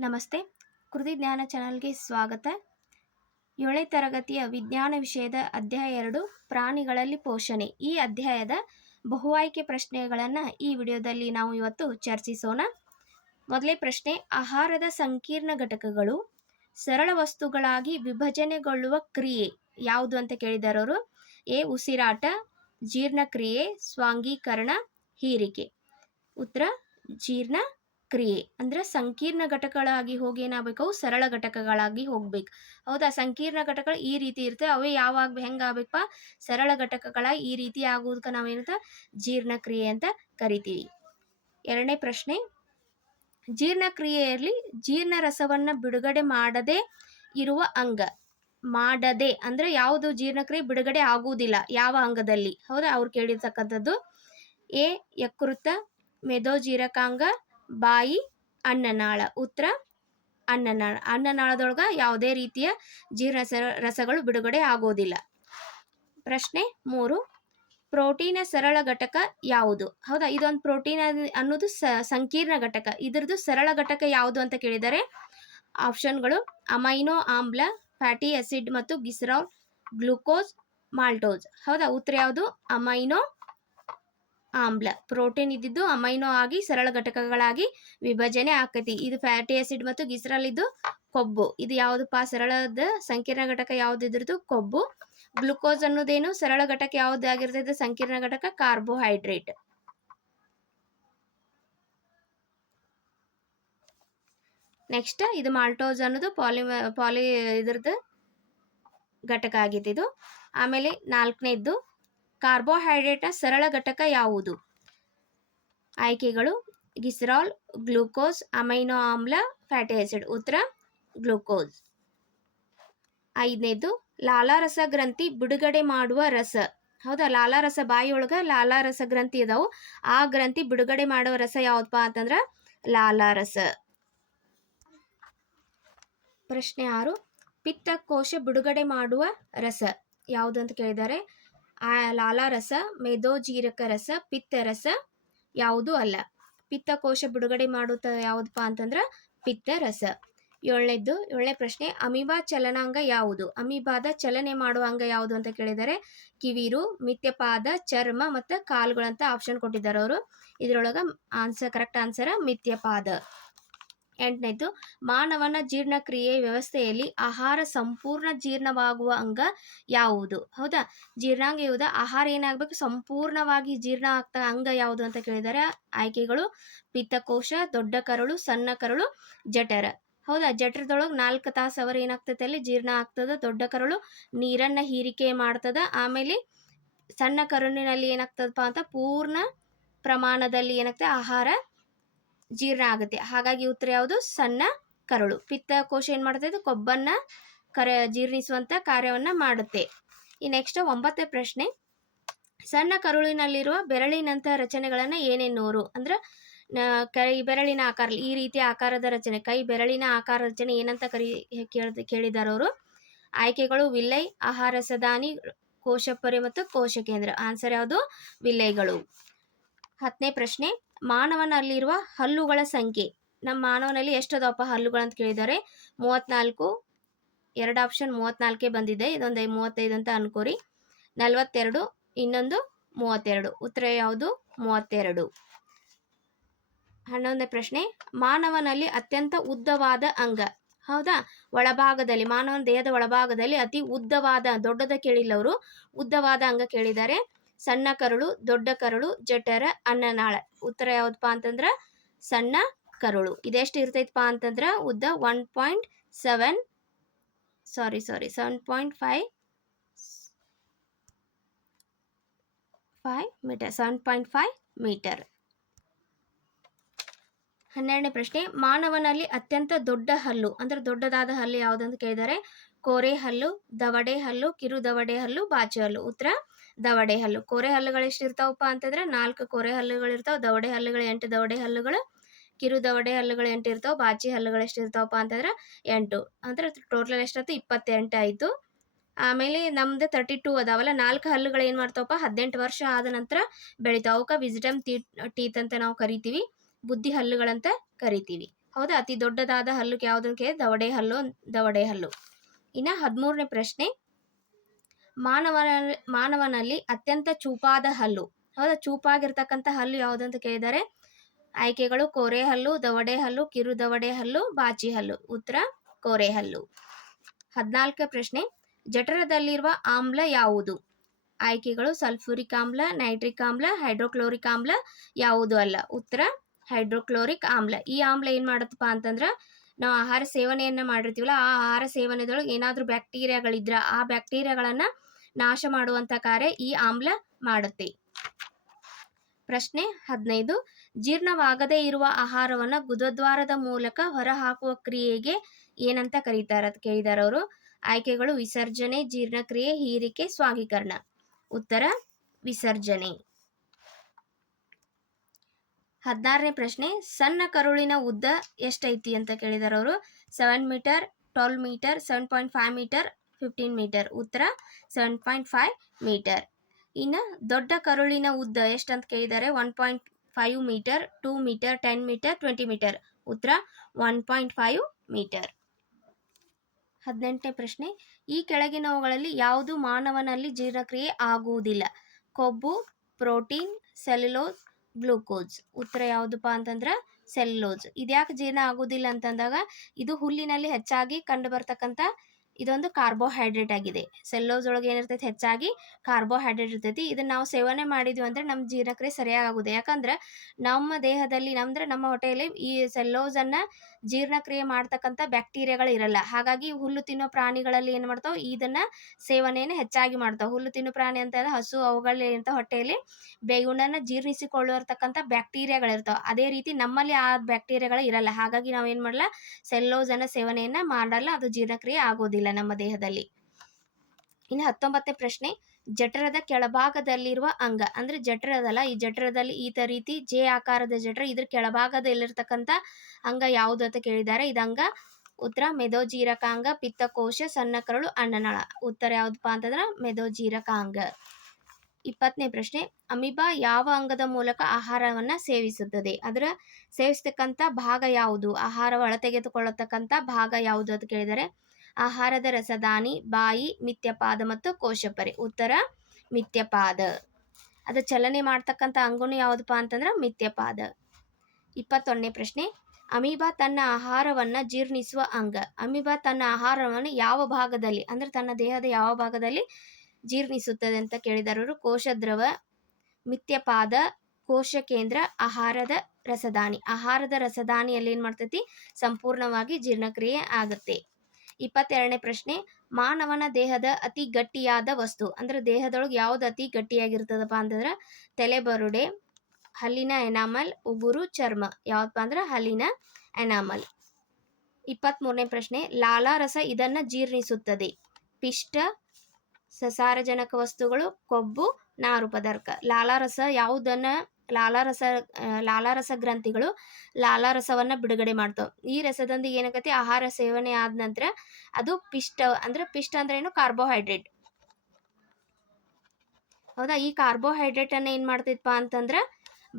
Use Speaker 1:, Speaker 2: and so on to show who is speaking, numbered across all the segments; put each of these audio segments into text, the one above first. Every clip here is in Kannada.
Speaker 1: ನಮಸ್ತೆ. ಕೃತಿ ಜ್ಞಾನ ಚಾನಲ್ಗೆ ಸ್ವಾಗತ. ಏಳನೇ ತರಗತಿಯ ವಿಜ್ಞಾನ ವಿಷಯದ ಅಧ್ಯಾಯ ಎರಡು, ಪ್ರಾಣಿಗಳಲ್ಲಿ ಪೋಷಣೆ. ಈ ಅಧ್ಯಾಯದ ಬಹು ಆಯ್ಕೆ ಪ್ರಶ್ನೆಗಳನ್ನು ಈ ವಿಡಿಯೋದಲ್ಲಿ ನಾವು ಇವತ್ತು ಚರ್ಚಿಸೋಣ. ಮೊದಲೇ ಪ್ರಶ್ನೆ, ಆಹಾರದ ಸಂಕೀರ್ಣ ಘಟಕಗಳು ಸರಳ ವಸ್ತುಗಳಾಗಿ ವಿಭಜನೆಗೊಳ್ಳುವ ಕ್ರಿಯೆ ಯಾವುದು ಅಂತ ಕೇಳಿದಾರವರು? ಎ, ಉಸಿರಾಟ, ಜೀರ್ಣಕ್ರಿಯೆ, ಸ್ವಾಂಗೀಕರಣ, ಹೀರಿಕೆ. ಉತ್ತರ, ಜೀರ್ಣ ಕ್ರಿಯೆ. ಅಂದ್ರೆ ಸಂಕೀರ್ಣ ಘಟಕಗಳಾಗಿ ಹೋಗಿ ಏನಾಗಬೇಕು? ಸರಳ ಘಟಕಗಳಾಗಿ ಹೋಗ್ಬೇಕು. ಹೌದಾ? ಸಂಕೀರ್ಣ ಘಟಕಗಳು ಈ ರೀತಿ ಇರ್ತವೆ ಅವು ಯಾವಾಗ ಹೆಂಗಾಗಬೇಕಪ್ಪ? ಸರಳ ಘಟಕಗಳ ಈ ರೀತಿ ಆಗುವುದಕ್ಕೆ ನಾವೇನಂತ? ಜೀರ್ಣಕ್ರಿಯೆ ಅಂತ ಕರಿತೀವಿ. ಎರಡನೇ ಪ್ರಶ್ನೆ. ಜೀರ್ಣಕ್ರಿಯೆಯಲ್ಲಿ ಜೀರ್ಣ ರಸವನ್ನು ಬಿಡುಗಡೆ ಮಾಡದೆ ಇರುವ ಅಂಗ. ಮಾಡದೆ. ಅಂದ್ರೆ ಯಾವುದು ಜೀರ್ಣಕ್ರಿಯೆ? ಬಿಡುಗಡೆ ಆಗುವುದಿಲ್ಲ. ಯಾವ ಅಂಗದಲ್ಲಿ? ಹೌದಾ? ಅವ್ರು ಕೇಳಿರ್ತಕ್ಕಂಥದ್ದು. ಎ. ಯಕೃತ ಮೆದೋಜೀರಕಾಂಗ ಬಾಯಿ, ಅನ್ನನಾಳ ಉತ್ತರ ಅನ್ನನಾಳ, ಅನ್ನನಾಳದೊಳಗ ಯಾವುದೇ ರೀತಿಯ ಜೀರ್ಣಸ, ರಸಗಳು ಬಿಡುಗಡೆ ಆಗೋದಿಲ್ಲ. ಪ್ರಶ್ನೆ ಮೂರು, ಪ್ರೋಟೀನ ಸರಳ ಘಟಕ ಯಾವುದು? ಹೌದಾ, ಇದೊಂದು ಪ್ರೋಟೀನ್ ಅನ್ನೋದು ಸಂಕೀರ್ಣ ಘಟಕ. ಇದ್ರದ್ದು ಸರಳ ಘಟಕ ಯಾವುದು ಅಂತ ಕೇಳಿದರೆ, ಆಪ್ಷನ್ಗಳು ಅಮೈನೋ, ಆಮ್ಲ, ಫ್ಯಾಟಿ ಆಸಿಡ್ ಮತ್ತು ಗಿಸ್ರಾಲ್, ಗ್ಲೂಕೋಸ್, ಮಾಲ್ಟೋಸ್. ಹೌದಾ ಉತ್ತರ ಯಾವುದು? ಅಮೈನೋ ಆಮ್ಲ. ಪ್ರೋಟೀನ್ ಇದ್ದಿದ್ದು ಅಮೈನೋ ಆಗಿ ಸರಳ ಘಟಕಗಳಾಗಿ ವಿಭಜನೆ ಆಕತಿ. ಇದು ಫ್ಯಾಟಿ ಆಸಿಡ್ ಮತ್ತು ಗಿಸ್ರಲ್ ಇದು ಕೊಬ್ಬು. ಇದು ಯಾವುದಪ್ಪ? ಸರಳದ ಸಂಕೀರ್ಣ ಘಟಕ ಯಾವ್ದು? ಇದ್ರದ್ದು ಕೊಬ್ಬು. ಗ್ಲುಕೋಸ್ ಅನ್ನೋದೇನು? ಸರಳ ಘಟಕ ಯಾವುದಾಗಿರ್ತದೆ ಸಂಕೀರ್ಣ ಘಟಕ ಕಾರ್ಬೋಹೈಡ್ರೇಟ್. ನೆಕ್ಸ್ಟ್ ಇದು ಮಾಲ್ಟೋಸ್ ಅನ್ನೋದು ಪಾಲಿ ಪಾಲಿ ಇದ್ರದ್ದು ಘಟಕ ಆಗಿತ್ತು ಇದು. ಆಮೇಲೆ ನಾಲ್ಕನೇದ್ದು ಕಾರ್ಬೋಹೈಡ್ರೇಟ್ನ ಸರಳ ಘಟಕ ಯಾವುದು? ಆಯ್ಕೆಗಳು ಗಿಸ್ರಾಲ್ ಗ್ಲೂಕೋಸ್, ಅಮೈನೋ ಆಮ್ಲ, ಫ್ಯಾಟಿ ಆಸಿಡ್. ಉತ್ತರ, ಗ್ಲೂಕೋಸ್. ಐದನೇದು ಲಾಲಾರಸ ಗ್ರಂಥಿ ಬಿಡುಗಡೆ ಮಾಡುವ ರಸ. ಹೌದಾ, ಲಾಲಾರಸ ಬಾಯಿಯೊಳಗೆ ಲಾಲಾರಸ ಗ್ರಂಥಿ ಇದಾವು. ಆ ಗ್ರಂಥಿ ಬಿಡುಗಡೆ ಮಾಡುವ ರಸ ಯಾವುದಪ್ಪ ಅಂತಂದ್ರ ಲಾಲಾರಸ. ಪ್ರಶ್ನೆ ಆರು, ಪಿತ್ತಕೋಶ ಬಿಡುಗಡೆ ಮಾಡುವ ರಸ ಯಾವುದು ಅಂತ ಕೇಳಿದ್ದಾರೆ? ಲಾಲಾರಸ ಮೆದೋಜೀರಕ ರಸ ಪಿತ್ತ ರಸ ಯಾವುದು ಅಲ್ಲ. ಪಿತ್ತಕೋಶ ಬಿಡುಗಡೆ ಮಾಡುತ್ತ ಯಾವುದಪ್ಪ ಅಂತಂದ್ರೆ ಪಿತ್ತರಸ ಏಳನೇದ್ದು, ಏಳನೇ ಪ್ರಶ್ನೆ, ಅಮೀಬಾ ಚಲನಾಂಗ ಯಾವುದು? ಅಮೀಬಾದ ಚಲನೆ ಮಾಡುವ ಅಂಗ ಯಾವುದು ಅಂತ ಕೇಳಿದರೆ, ಕಿವಿರು ಮಿಥ್ಯಪಾದ ಚರ್ಮ ಮತ್ತು ಕಾಲುಗಳಂತ ಆಪ್ಷನ್ ಕೊಟ್ಟಿದ್ದಾರೆ ಅವರು. ಇದರೊಳಗೆ ಆನ್ಸರ್ ಕರೆಕ್ಟ್ ಆನ್ಸರ್ ಮಿಥ್ಯಪಾದ ಎಂಟನೇದು, ಮಾನವನ ಜೀರ್ಣಕ್ರಿಯೆ ವ್ಯವಸ್ಥೆಯಲ್ಲಿ ಆಹಾರ ಸಂಪೂರ್ಣ ಜೀರ್ಣವಾಗುವ ಅಂಗ ಯಾವುದು? ಹೌದಾ? ಜೀರ್ಣಾಂಗ ಯಾವುದು ಆಹಾರ ಏನಾಗಬೇಕು? ಸಂಪೂರ್ಣವಾಗಿ ಜೀರ್ಣ ಆಗ್ತಾ ಅಂಗ ಯಾವುದು ಅಂತ ಕೇಳಿದರೆ, ಆಯ್ಕೆಗಳು ಪಿತ್ತಕೋಶ, ದೊಡ್ಡ ಕರಳು, ಸಣ್ಣ ಕರಳು, ಜಠರ. ಹೌದಾ? ಜಠರದೊಳಗೆ ನಾಲ್ಕು ತಾಸು ಅವರ್ ಏನಾಗ್ತದೆ ಅಲ್ಲಿ? ಜೀರ್ಣ ಆಗ್ತದ, ದೊಡ್ಡ ಕರಳು ನೀರನ್ನ ಹೀರಿಕೆ ಮಾಡ್ತದ, ಆಮೇಲೆ ಸಣ್ಣ ಕರುಳಿನಲ್ಲಿ ಏನಾಗ್ತದಪ್ಪ ಅಂತ ಪೂರ್ಣ ಪ್ರಮಾಣದಲ್ಲಿ ಏನಾಗ್ತದೆ? ಆಹಾರ ಜೀರ್ಣ ಆಗುತ್ತೆ. ಹಾಗಾಗಿ ಉತ್ತರ ಯಾವುದು? ಸಣ್ಣ ಕರಳು. ಪಿತ್ತಕೋಶ ಏನು ಮಾಡುತ್ತೆ? ಇದು ಕೊಬ್ಬನ್ನ ಕರ ಜೀರ್ಣಿಸುವಂಥ ಕಾರ್ಯವನ್ನ ಮಾಡುತ್ತೆ. ಈ ನೆಕ್ಸ್ಟ್ ಒಂಬತ್ತನೇ ಪ್ರಶ್ನೆ. ಸಣ್ಣ ಕರುಳಿನಲ್ಲಿರುವ ಬೆರಳಿನಂತಹ ರಚನೆಗಳನ್ನು ಏನೇನೋರು ಅಂದ್ರೆ ಕೈ ಬೆರಳಿನ ಆಕಾರ, ಈ ರೀತಿಯ ಆಕಾರದ ರಚನೆ, ಕೈ ಬೆರಳಿನ ಆಕಾರ ರಚನೆ ಏನಂತ ಕರಿ, ಕೇಳ್ದ ಕೇಳಿದಾರವರು ಆಯ್ಕೆಗಳು ವಿಲ್ಲೈ ಆಹಾರ ಸದಾನಿ ಕೋಶಪೊರೆ ಮತ್ತು ಕೋಶ ಕೇಂದ್ರ. ಆನ್ಸರ್ ಯಾವುದು? ವಿಲ್ಲೈಗಳು ಹತ್ತನೇ ಪ್ರಶ್ನೆ. ಮಾನವನಲ್ಲಿರುವ ಹಲ್ಲುಗಳ ಸಂಖ್ಯೆ. ನಮ್ಮ ಮಾನವನಲ್ಲಿ ಎಷ್ಟದಪ್ಪ ಅಂತ ಕೇಳಿದ್ದಾರೆ? ಮೂವತ್ನಾಲ್ಕು, ಎರಡು ಆಪ್ಷನ್ ಮೂವತ್ನಾಲ್ಕೇ ಬಂದಿದೆ. ಇದೊಂದು ಮೂವತ್ತೈದು ಅಂತ ಅನ್ಕೋರಿ. ನಲವತ್ತೆರಡು, ಇನ್ನೊಂದು ಮೂವತ್ತೆರಡು. ಉತ್ತರ ಯಾವುದು? ಮೂವತ್ತೆರಡು. ಹನ್ನೊಂದನೇ ಪ್ರಶ್ನೆ. ಮಾನವನಲ್ಲಿ ಅತ್ಯಂತ ಉದ್ದವಾದ ಅಂಗ. ಹೌದಾ? ಒಳಭಾಗದಲ್ಲಿ, ಮಾನವನ ದೇಹದ ಒಳಭಾಗದಲ್ಲಿ ಅತಿ ಉದ್ದವಾದ, ದೊಡ್ಡದ ಕೇಳಿಲ್ಲ ಅವರು. ಉದ್ದವಾದ ಅಂಗ ಕೇಳಿದ್ದಾರೆ. ಸಣ್ಣ ಕರುಳು, ದೊಡ್ಡ ಕರುಳು, ಜಠರ ಅನ್ನನಾಳ ಉತ್ತರ ಯಾವ್ದಪ್ಪ ಅಂತಂದ್ರ ಸಣ್ಣ ಕರುಳು. ಇದೆಷ್ಟು ಇರ್ತೈತಪ್ಪ ಅಂತಂದ್ರ ಉದ್ದ one point seven sorry sorry seven point five five metre seven point five metre ಹನ್ನೆರಡನೇ ಪ್ರಶ್ನೆ, ಮಾನವನಲ್ಲಿ ಅತ್ಯಂತ ದೊಡ್ಡ ಹಲ್ಲು, ಅಂದ್ರೆ ದೊಡ್ಡದಾದ ಹಲ್ಲು ಯಾವುದಂತ ಕೇಳಿದರೆ? ಕೋರೆ ಹಲ್ಲು, ದವಡೆ ಹಲ್ಲು, ಕಿರು ದವಡೆ ಹಲ್ಲು, ಬಾಚು ಹಲ್ಲು. ಉತ್ತರ, ದವಡೆ ಹಲ್ಲು. ಕೋರೆ ಹಲ್ಲುಗಳು ಎಷ್ಟು ಇರ್ತಾವಪ್ಪ ಅಂತಂದ್ರೆ, ನಾಲ್ಕು ಕೋರೆ ಹಲ್ಲುಗಳು ಇರ್ತಾವ, ದವಡೆ ಹಲ್ಲುಗಳು ಎಂಟು ದವಡೆ ಹಲ್ಲುಗಳು, ಕಿರು ದವಡೆ ಹಲ್ಲುಗಳು ಎಂಟು ಇರ್ತಾವ, ಬಾಚಿ ಹಲ್ಲುಗಳು ಎಷ್ಟು ಇರ್ತಾವಪ್ಪ ಅಂತಂದ್ರೆ ಎಂಟು. ಅಂದ್ರೆ ಟೋಟಲ್ ಎಷ್ಟಾಯ್ತು ಇಪ್ಪತ್ತೆಂಟು ಆಯಿತು. ಆಮೇಲೆ ನಮ್ದು ತರ್ಟಿ ಟೂ ಅದಾವಲ್ಲ, ನಾಲ್ಕು ಹಲ್ಲುಗಳು ಏನು ಮಾಡ್ತಾವಪ್ಪ? ಹದಿನೆಂಟು ವರ್ಷ ಆದ ನಂತರ ಬೆಳಿತಾವ. ಅವಕ್ಕೆ ವಿಸಿಟಮ್ ತೀ ಟೀತ್ ಅಂತ ನಾವು ಕರಿತೀವಿ. ಬುದ್ಧಿ ಹಲ್ಲುಗಳಂತ ಕರಿತೀವಿ. ಹೌದಾ? ಅತಿ ದೊಡ್ಡದಾದ ಹಲ್ಲು ಯಾವುದಕ್ಕೆ ದವಡೆ ಹಲ್ಲು ದವಡೆ ಹಲ್ಲು. ಇನ್ನು ಹದಿಮೂರನೇ ಪ್ರಶ್ನೆ. ಮಾನವನ, ಮಾನವನಲ್ಲಿ ಅತ್ಯಂತ ಚೂಪಾದ ಹಲ್ಲು. ಹೌದಾ? ಚೂಪಾಗಿರ್ತಕ್ಕಂಥ ಹಲ್ಲು ಯಾವುದಂತ ಕೇಳಿದರೆ ಆಯ್ಕೆಗಳು ಕೋರೆ ಹಲ್ಲು, ದವಡೆ ಹಲ್ಲು, ಕಿರು ದವಡೆ ಹಲ್ಲು, ಬಾಚಿ ಹಲ್ಲು. ಉತ್ತರ, ಕೋರೆ ಹಲ್ಲು. ಹದಿನಾಲ್ಕ ಪ್ರಶ್ನೆ. ಜಠರದಲ್ಲಿರುವ ಆಮ್ಲ ಯಾವುದು? ಆಯ್ಕೆಗಳು ಸಲ್ಫ್ಯೂರಿಕ್ ಆಮ್ಲ, ನೈಟ್ರಿಕ್ ಆಮ್ಲ, ಹೈಡ್ರೋಕ್ಲೋರಿಕ್ ಆಮ್ಲ ಯಾವುದು ಅಲ್ಲ. ಉತ್ತರ ಹೈಡ್ರೋಕ್ಲೋರಿಕ್ ಆಮ್ಲ. ಈ ಆಮ್ಲ ಏನು ಮಾಡುತ್ತಪ್ಪ ಅಂತಂದ್ರೆ ನಾವು ಆಹಾರ ಸೇವನೆಯನ್ನು ಮಾಡಿರ್ತೀವಲ್ಲ, ಆ ಆಹಾರ ಸೇವನೆದೊಳಗೆ ಏನಾದರೂ ಬ್ಯಾಕ್ಟೀರಿಯಾಗಳಿದ್ರೆ, ಆ ಬ್ಯಾಕ್ಟೀರಿಯಾಗಳನ್ನು ನಾಶ ಮಾಡುವಂಥ ಕಾರ್ಯ ಈ ಆಮ್ಲ ಮಾಡುತ್ತೆ. ಪ್ರಶ್ನೆ ಹದಿನೈದು. ಜೀರ್ಣವಾಗದೇ ಇರುವ ಆಹಾರವನ್ನು ಗುದದ್ವಾರದ ಮೂಲಕ ಹೊರಹಾಕುವ ಕ್ರಿಯೆಗೆ ಏನಂತ ಕರೀತಾರೆ ಅಂತ ಕೇಳಿದಾರೆ ಅವರು. ಆಯ್ಕೆಗಳು ವಿಸರ್ಜನೆ, ಜೀರ್ಣಕ್ರಿಯೆ, ಹೀರಿಕೆ, ಸ್ವಾಗೀಕರಣ. ಉತ್ತರ, ವಿಸರ್ಜನೆ. ಹದಿನಾರನೇ ಪ್ರಶ್ನೆ, ಸಣ್ಣ ಕರುಳಿನ ಉದ್ದ ಎಷ್ಟೈತಿ ಅಂತ ಕೇಳಿದಾರೆ ಅವರು. Seven metre twelve metre seven point five metre fifteen metre ಉತ್ತರ ಸೆವೆನ್ ಪಾಯಿಂಟ್ ಫೈವ್ ಮೀಟರ್ ಇನ್ನು ದೊಡ್ಡ ಕರುಳಿನ ಉದ್ದ ಎಷ್ಟಂತ ಕೇಳಿದ್ದಾರೆ one point five metre two metre ten metre twenty metre ಉತ್ತರ ಒನ್ ಪಾಯಿಂಟ್ ಫೈವ್ ಮೀಟರ್ ಹದಿನೆಂಟನೇ ಪ್ರಶ್ನೆ, ಈ ಕೆಳಗಿನವುಗಳಲ್ಲಿ ಯಾವುದು ಮಾನವನಲ್ಲಿ ಜೀರ್ಣಕ್ರಿಯೆ ಆಗುವುದಿಲ್ಲ? ಕೊಬ್ಬು, ಪ್ರೋಟೀನ್, ಸೆಲ್ಯುಲೋಸ್ ಗ್ಲೂಕೋಸ್. ಉತ್ತರ ಯಾವುದಪ್ಪ ಅಂತಂದ್ರೆ ಸೆಲ್ಲೋಸ್. ಇದ್ಯಾಕೆ ಜೀರ್ಣ ಆಗೋದಿಲ್ಲ ಅಂತಂದಾಗ ಇದು ಹುಲ್ಲಿನಲ್ಲಿ ಹೆಚ್ಚಾಗಿ ಕಂಡು ಬರ್ತಕ್ಕಂಥ ಇದೊಂದು ಕಾರ್ಬೋಹೈಡ್ರೇಟ್ ಆಗಿದೆ. ಸೆಲ್ಲೋಸ್ ಒಳಗೆ ಏನಿರ್ತೈತಿ ಹೆಚ್ಚಾಗಿ ಕಾರ್ಬೋಹೈಡ್ರೇಟ್ ಇರ್ತೈತಿ. ಇದನ್ನ ನಾವು ಸೇವನೆ ಮಾಡಿದ್ವಿ ಅಂದ್ರೆ ನಮ್ಮ ಜೀರ್ಣಕ್ರಿಯೆ ಸರಿಯಾಗಿ ಆಗುದೆ ಯಾಕಂದ್ರೆ ನಮ್ಮ ದೇಹದಲ್ಲಿ ನಮ್ದ್ರೆ ನಮ್ಮ ಹೊಟ್ಟೆಯಲ್ಲಿ ಈ ಸೆಲ್ಲೋಸ್ ಅನ್ನ ಜೀರ್ಣಕ್ರಿಯೆ ಮಾಡ್ತಕ್ಕಂಥ ಬ್ಯಾಕ್ಟೀರಿಯಾಗಳು ಇರಲ್ಲ. ಹಾಗಾಗಿ ಹುಲ್ಲು ತಿನ್ನೋ ಪ್ರಾಣಿಗಳಲ್ಲಿ ಏನು ಮಾಡ್ತಾವೆ? ಇದನ್ನ ಸೇವನೆಯನ್ನು ಹೆಚ್ಚಾಗಿ ಮಾಡ್ತಾವೆ. ಹುಲ್ಲು ತಿನ್ನೋ ಪ್ರಾಣಿ ಅಂತ ಅಂದ್ರೆ ಹಸು ಅವುಗಳಲ್ಲಿ ಅಂತ ಹೊಟ್ಟೆಯಲ್ಲಿ ಬೇಗುಣ್ಣನ ಜೀರ್ಣಿಸಿಕೊಳ್ಳಿರ್ತಕ್ಕಂಥ ಬ್ಯಾಕ್ಟೀರಿಯಾಗಳಿರ್ತಾವೆ ಅದೇ ರೀತಿ ನಮ್ಮಲ್ಲಿ ಆ ಬ್ಯಾಕ್ಟೀರಿಯಾಗಳು ಇರಲ್ಲ. ಹಾಗಾಗಿ ನಾವೇನು ಮಾಡಲ್ಲ ಸೆಲ್ಲೋಸ್ ಅನ್ನ ಸೇವನೆಯನ್ನ ಮಾಡಲ್ಲ. ಅದು ಜೀರ್ಣಕ್ರಿಯೆ ಆಗೋದಿಲ್ಲ. ನಮ್ಮ ದೇಹದಲ್ಲಿ. ಇನ್ನು ಹತ್ತೊಂಬತ್ತನೇ ಪ್ರಶ್ನೆ, ಜಠರದ ಕೆಳಭಾಗದಲ್ಲಿರುವ ಅಂಗ, ಅಂದ್ರೆ ಜಠರದಲ್ಲ, ಈ ಜಠರದಲ್ಲಿ ಈ ರೀತಿ ಜೆ ಆಕಾರದ ಜಠರ ಇದ್ರ ಕೆಳಭಾಗದಲ್ಲಿರ್ತಕ್ಕಂಥ ಅಂಗ ಯಾವುದು ಅಂತ ಕೇಳಿದ್ದಾರೆ. ಇದಂಗ ಉತ್ತರ, ಮೆದೋಜೀರಕಾಂಗ, ಪಿತ್ತಕೋಶ ಸಣ್ಣ ಕರಳು ಅಣ್ಣನಳ. ಉತ್ತರ ಯಾವುದಪ್ಪ ಅಂತಂದ್ರೆ ಮೆದೋಜೀರಕಾಂಗ. ಇಪ್ಪತ್ತನೇ ಪ್ರಶ್ನೆ, ಅಮಿಬಾ ಯಾವ ಅಂಗದ ಮೂಲಕ ಆಹಾರವನ್ನ ಸೇವಿಸುತ್ತದೆ? ಅದರ ಸೇವಿಸ್ತಕ್ಕಂಥ ಭಾಗ ಯಾವುದು? ಆಹಾರ ಒಳತೆಗೆದುಕೊಳ್ಳತಕ್ಕಂಥ ಭಾಗ ಯಾವುದು ಅಂತ ಕೇಳಿದರೆ ಆಹಾರದ ರಸದಾನಿ, ಬಾಯಿ, ಮಿಥ್ಯಪಾದ ಮತ್ತು ಕೋಶಪರಿ. ಉತ್ತರ, ಮಿಥ್ಯಪಾದ. ಅದು ಚಲನೆ ಮಾಡ್ತಕ್ಕಂಥ ಅಂಗನು ಯಾವುದಪ್ಪ ಅಂತಂದ್ರೆ ಮಿಥ್ಯಪಾದ. ಇಪ್ಪತ್ತೊಂದನೇ ಪ್ರಶ್ನೆ, ಅಮೀಬಾ ತನ್ನ ಆಹಾರವನ್ನ ಜೀರ್ಣಿಸುವ ಅಂಗ. ಅಮೀಬಾ ತನ್ನ ಆಹಾರವನ್ನು ಯಾವ ಭಾಗದಲ್ಲಿ, ಅಂದ್ರೆ ತನ್ನ ದೇಹದ ಯಾವ ಭಾಗದಲ್ಲಿ ಜೀರ್ಣಿಸುತ್ತದೆ ಅಂತ ಕೇಳಿದವರು ಕೋಶದ್ರವ, ಮಿಥ್ಯಪಾದ ಕೋಶ ಕೇಂದ್ರ ಆಹಾರದ ರಸದಾನಿ. ಆಹಾರದ ರಸದಾನಿಯಲ್ಲಿ ಏನು ಮಾಡ್ತೈತಿ? ಸಂಪೂರ್ಣವಾಗಿ ಜೀರ್ಣಕ್ರಿಯೆ ಆಗುತ್ತೆ. ಇಪ್ಪತ್ತೆರಡನೇ ಪ್ರಶ್ನೆ, ಮಾನವನ ದೇಹದ ಅತಿ ಗಟ್ಟಿಯಾದ ವಸ್ತು. ಅಂದ್ರೆ ದೇಹದೊಳಗೆ ಯಾವ್ದು ಅತಿ ಗಟ್ಟಿಯಾಗಿರ್ತದಪ್ಪ ಅಂತಂದ್ರೆ, ತಲೆಬರುಡೆ, ಹಲ್ಲಿನ ಎನಾಮಲ್, ಉಗುರು, ಚರ್ಮ. ಯಾವ್ದಪ್ಪ ಅಂದ್ರೆ ಹಲ್ಲಿನ ಎನಾಮಲ್. ಇಪ್ಪತ್ತ್ಮೂರನೇ ಪ್ರಶ್ನೆ, ಲಾಲಾರಸ ಇದನ್ನ ಜೀರ್ಣಿಸುತ್ತದೆ. ಪಿಷ್ಟ, ಸಸಾರಜನಕ ವಸ್ತುಗಳು, ಕೊಬ್ಬು ನಾರು ಪದಾರ್ಥ ಲಾಲಾರಸ ಯಾವುದನ್ನ ಲಾಲಾರಸ ಲಾಲಾರಸ ಗ್ರಂಥಿಗಳು ಲಾಲಾರಸವನ್ನು ಬಿಡುಗಡೆ ಮಾಡ್ತವೆ. ಈ ರಸದೊಂದಿಗೆ ಏನಾಗತ್ತೆ? ಆಹಾರ ಸೇವನೆ ಆದ ನಂತರ ಅದು ಪಿಷ್ಟ, ಅಂದ್ರೆ ಪಿಷ್ಟ ಅಂದ್ರೆ ಏನು? ಕಾರ್ಬೋಹೈಡ್ರೇಟ್. ಹೌದಾ? ಈ ಕಾರ್ಬೋಹೈಡ್ರೇಟ್ ಏನು ಏನ್ ಮಾಡ್ತೈತಪ್ಪ ಅಂತಂದ್ರೆ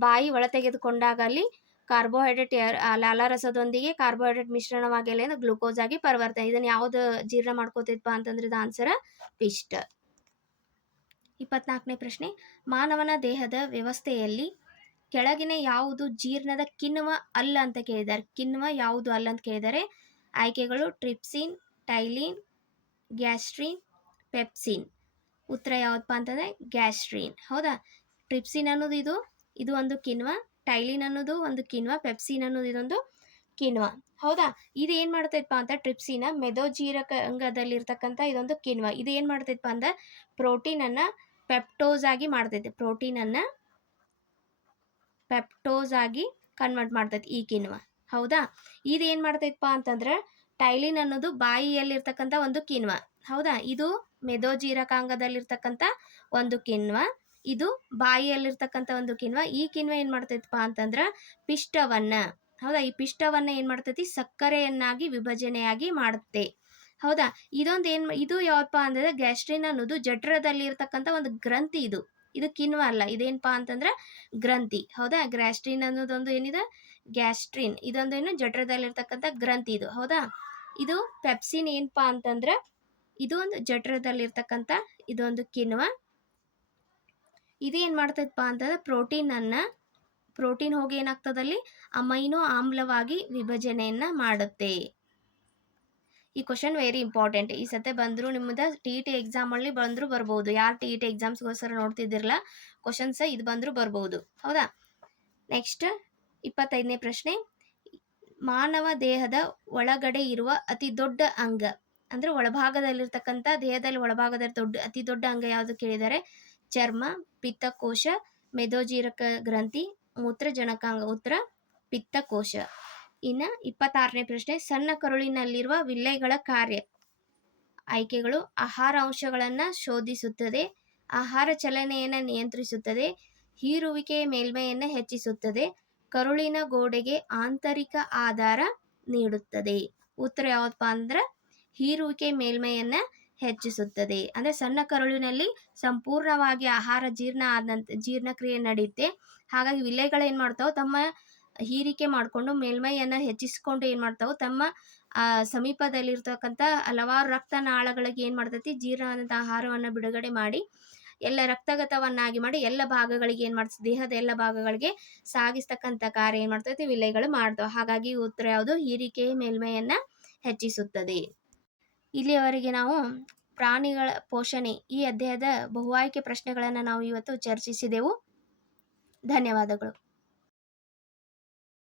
Speaker 1: ಬಾಯಿ ಒಳ ತೆಗೆದುಕೊಂಡಾಗ ಅಲ್ಲಿ ಕಾರ್ಬೋಹೈಡ್ರೇಟ್ ಲಾಲಾರಸದೊಂದಿಗೆ ಕಾರ್ಬೋಹೈಡ್ರೇಟ್ ಮಿಶ್ರಣವಾಗಿ ಅಂದ್ರೆ ಗ್ಲೂಕೋಸ್ ಆಗಿ ಪರಿವರ್ತನೆ. ಇದನ್ನ ಯಾವ್ದು ಜೀರ್ಣ ಮಾಡ್ಕೋತೈತಪ್ಪ ಅಂತಂದ್ರೆ ಇದು ಆನ್ಸರ್ ಪಿಷ್ಟ. ಇಪ್ಪತ್ನಾಲ್ಕನೇ ಪ್ರಶ್ನೆ. ಮಾನವನ ದೇಹದ ವ್ಯವಸ್ಥೆಯಲ್ಲಿ ಕೆಳಗಿನ ಯಾವುದು ಜೀರ್ಣದ ಕಿಣ್ವ ಅಲ್ಲ ಅಂತ ಕೇಳಿದ್ದಾರೆ. ಕಿಣ್ವ ಯಾವುದು ಅಲ್ಲ ಅಂತ ಕೇಳಿದ್ದಾರೆ ಆಯ್ಕೆಗಳು ಟ್ರಿಪ್ಸಿನ್, ಟೈಲಿನ್, ಗ್ಯಾಸ್ಟ್ರಿನ್, ಪೆಪ್ಸಿನ್. ಉತ್ತರ ಯಾವುದಪ್ಪ ಅಂತಂದ್ರೆ ಗ್ಯಾಸ್ಟ್ರಿನ್. ಹೌದಾ? ಟ್ರಿಪ್ಸಿನ್ ಅನ್ನೋದು ಇದು ಇದು ಒಂದು ಕಿಣ್ವ, ಟೈಲಿನ್ ಅನ್ನೋದು ಒಂದು ಕಿಣ್ವ, ಪೆಪ್ಸಿನ್ ಅನ್ನೋದು ಇದೊಂದು ಕಿಣ್ವ. ಹೌದಾ? ಇದು ಏನು ಮಾಡ್ತೈತಪ್ಪ ಅಂತ ಟ್ರಿಪ್ಸಿನ ಮೆದೋಜೀರಕಂಗದಲ್ಲಿರ್ತಕ್ಕಂಥ ಇದೊಂದು ಕಿಣ್ವ. ಇದು ಏನು ಮಾಡ್ತೈತಪ್ಪ ಅಂದ್ರೆ ಪ್ರೋಟೀನನ್ನು ಪೆಪ್ಟೋಸ್ ಆಗಿ ಮಾಡ್ತೈತೆ. ಪ್ರೋಟೀನನ್ನು ಪೆಪ್ಟೋಸ್ ಆಗಿ ಕನ್ವರ್ಟ್ ಮಾಡ್ತೈತಿ ಈ ಕಿಣ್ವ. ಹೌದಾ? ಇದು ಏನು ಮಾಡ್ತೈತಪ್ಪ ಅಂತಂದ್ರೆ ಟೈಲಿನ್ ಅನ್ನೋದು ಬಾಯಿಯಲ್ಲಿರ್ತಕ್ಕಂಥ ಒಂದು ಕಿಣ್ವ. ಹೌದಾ? ಇದು ಮೆದೋಜೀರಕಾಂಗದಲ್ಲಿರ್ತಕ್ಕಂಥ ಒಂದು ಕಿಣ್ವ. ಇದು ಬಾಯಿಯಲ್ಲಿರ್ತಕ್ಕಂಥ ಒಂದು ಕಿಣ್ವ. ಈ ಕಿಣ್ವ ಏನು ಮಾಡ್ತೈತಪ್ಪ ಅಂತಂದ್ರೆ ಪಿಷ್ಟವನ್ನ. ಹೌದಾ? ಈ ಪಿಷ್ಟವನ್ನ ಏನು ಮಾಡ್ತೈತಿ? ಸಕ್ಕರೆಯನ್ನಾಗಿ ವಿಭಜನೆಯಾಗಿ ಮಾಡುತ್ತೆ. ಹೌದಾ? ಇದೊಂದು ಏನು ಇದು ಯಾವಪ್ಪ ಅಂದ್ರೆ ಗ್ಯಾಸ್ಟ್ರಿನ್ ಅನ್ನೋದು ಜಠರದಲ್ಲಿ ಇರ್ತಕ್ಕಂಥ ಒಂದು ಗ್ರಂಥಿ ಇದು. ಇದು ಕಿಣ್ವ ಅಲ್ಲ. ಇದೇನಪ್ಪ ಅಂತಂದ್ರೆ ಗ್ರಂಥಿ. ಹೌದಾ? ಗ್ಯಾಸ್ಟ್ರಿನ್ ಅನ್ನೋದೊಂದು ಏನಿದೆ? ಗ್ಯಾಸ್ಟ್ರಿನ್. ಇದೊಂದು ಏನು ಜಠರದಲ್ಲಿರ್ತಕ್ಕಂಥ ಗ್ರಂಥಿ ಇದು. ಹೌದಾ? ಇದು ಪೆಪ್ಸಿನ್ ಏನಪ್ಪಾ ಅಂತಂದ್ರೆ ಇದು ಒಂದು ಜಠರದಲ್ಲಿರ್ತಕ್ಕಂಥ ಇದೊಂದು ಕಿಣ್ವ. ಇದೇನು ಮಾಡ್ತದಪ್ಪ ಅಂತಂದ್ರೆ ಪ್ರೋಟೀನನ್ನು, ಪ್ರೋಟೀನ್ ಹೋಗಿ ಏನಾಗ್ತದಲ್ಲಿ ಅಮೈನೋ ಆಮ್ಲವಾಗಿ ವಿಭಜನೆಯನ್ನು ಮಾಡುತ್ತೆ. ಈ ಕ್ವಶನ್ ವೆರಿ ಇಂಪಾರ್ಟೆಂಟ್ ಈ ಸತೆ ಬಂದರೂ ನಿಮ್ಮದ ಟಿ ಟಿ ಎಕ್ಸಾಮಲ್ಲಿ ಬಂದರೂ ಬರ್ಬೋದು. ಯಾರು ಟಿ ಟಿ ಎಕ್ಸಾಮ್ಸ್ಗೋಸ್ಕರ ನೋಡ್ತಿದ್ದಿರಲ್ಲ ಕ್ವಶನ್ಸ್ ಇದು ಬಂದರೂ ಬರ್ಬೋದು. ಹೌದಾ? ನೆಕ್ಸ್ಟ್ ಇಪ್ಪತ್ತೈದನೇ ಪ್ರಶ್ನೆ. ಮಾನವ ದೇಹದ ಒಳಗಡೆ ಇರುವ ಅತಿ ದೊಡ್ಡ ಅಂಗ, ಅಂದರೆ ಒಳಭಾಗದಲ್ಲಿರ್ತಕ್ಕಂಥ ದೇಹದಲ್ಲಿ ಒಳಭಾಗದ ದೊಡ್ಡ, ಅತಿ ದೊಡ್ಡ ಅಂಗ ಯಾವುದು ಕೇಳಿದರೆ? ಚರ್ಮ, ಪಿತ್ತಕೋಶ, ಮೆದೋಜೀರಕ ಗ್ರಂಥಿ, ಮೂತ್ರಜನಕಾಂಗ ಉತ್ತರ, ಪಿತ್ತಕೋಶ. ಇನ್ನು ಇಪ್ಪತ್ತಾರನೇ ಪ್ರಶ್ನೆ, ಸಣ್ಣ ಕರುಳಿನಲ್ಲಿರುವ ವಿಲ್ಲೆಗಳ ಕಾರ್ಯ. ಆಯ್ಕೆಗಳು, ಆಹಾರ ಅಂಶಗಳನ್ನು ಶೋಧಿಸುತ್ತದೆ, ಆಹಾರ ಚಲನೆಯನ್ನು ನಿಯಂತ್ರಿಸುತ್ತದೆ ಹೀರುವಿಕೆಯ ಮೇಲ್ಮೈಯನ್ನು ಹೆಚ್ಚಿಸುತ್ತದೆ, ಕರುಳಿನ ಗೋಡೆಗೆ ಆಂತರಿಕ ಆಧಾರ ನೀಡುತ್ತದೆ. ಉತ್ತರ ಯಾವತ್ತಪ್ಪ ಅಂದ್ರೆ, ಹೀರುವಿಕೆ ಮೇಲ್ಮೈಯನ್ನು ಹೆಚ್ಚಿಸುತ್ತದೆ. ಅಂದರೆ ಸಣ್ಣ ಕರುಳಿನಲ್ಲಿ ಸಂಪೂರ್ಣವಾಗಿ ಆಹಾರ ಜೀರ್ಣ ಆದ ನಂತರ ಜೀರ್ಣಕ್ರಿಯೆ ನಡೆಯುತ್ತೆ ಹಾಗಾಗಿ ವಿಲೇಗಳು ಏನು ಮಾಡ್ತಾವೆ ತಮ್ಮ ಹೀರಿಕೆ ಮಾಡಿಕೊಂಡು ಮೇಲ್ಮೈಯನ್ನು ಹೆಚ್ಚಿಸಿಕೊಂಡು ಏನು ಮಾಡ್ತಾವೆ ತಮ್ಮ ಸಮೀಪದಲ್ಲಿರ್ತಕ್ಕಂಥ ಹಲವಾರು ರಕ್ತನಾಳಗಳಿಗೆ ಏನು ಮಾಡ್ತೈತಿ ಜೀರ್ಣವಾದಂಥ ಆಹಾರವನ್ನು ಬಿಡುಗಡೆ ಮಾಡಿ, ಎಲ್ಲ ರಕ್ತಗತವನ್ನಾಗಿ ಮಾಡಿ, ಎಲ್ಲ ಭಾಗಗಳಿಗೆ ಏನು ಮಾಡ್ತೈತಿ, ದೇಹದ ಎಲ್ಲ ಭಾಗಗಳಿಗೆ ಸಾಗಿಸ್ತಕ್ಕಂಥ ಕಾರ್ಯ ಏನು ಮಾಡ್ತೈತಿ, ವಿಲೆಗಳು ಮಾಡ್ತಾವೆ. ಹಾಗಾಗಿ ಉತ್ತರ ಯಾವುದು? ಹೀರಿಕೆ ಮೇಲ್ಮೈಯನ್ನು ಹೆಚ್ಚಿಸುತ್ತದೆ. ಇಲ್ಲಿಯವರೆಗೆ ನಾವು ಪ್ರಾಣಿಗಳ ಪೋಷಣೆ, ಈ ಅಧ್ಯಾಯದ ಬಹು ಆಯ್ಕೆ ಪ್ರಶ್ನೆಗಳನ್ನು ನಾವು ಇವತ್ತು ಚರ್ಚಿಸಿದೆವು. ಧನ್ಯವಾದಗಳು.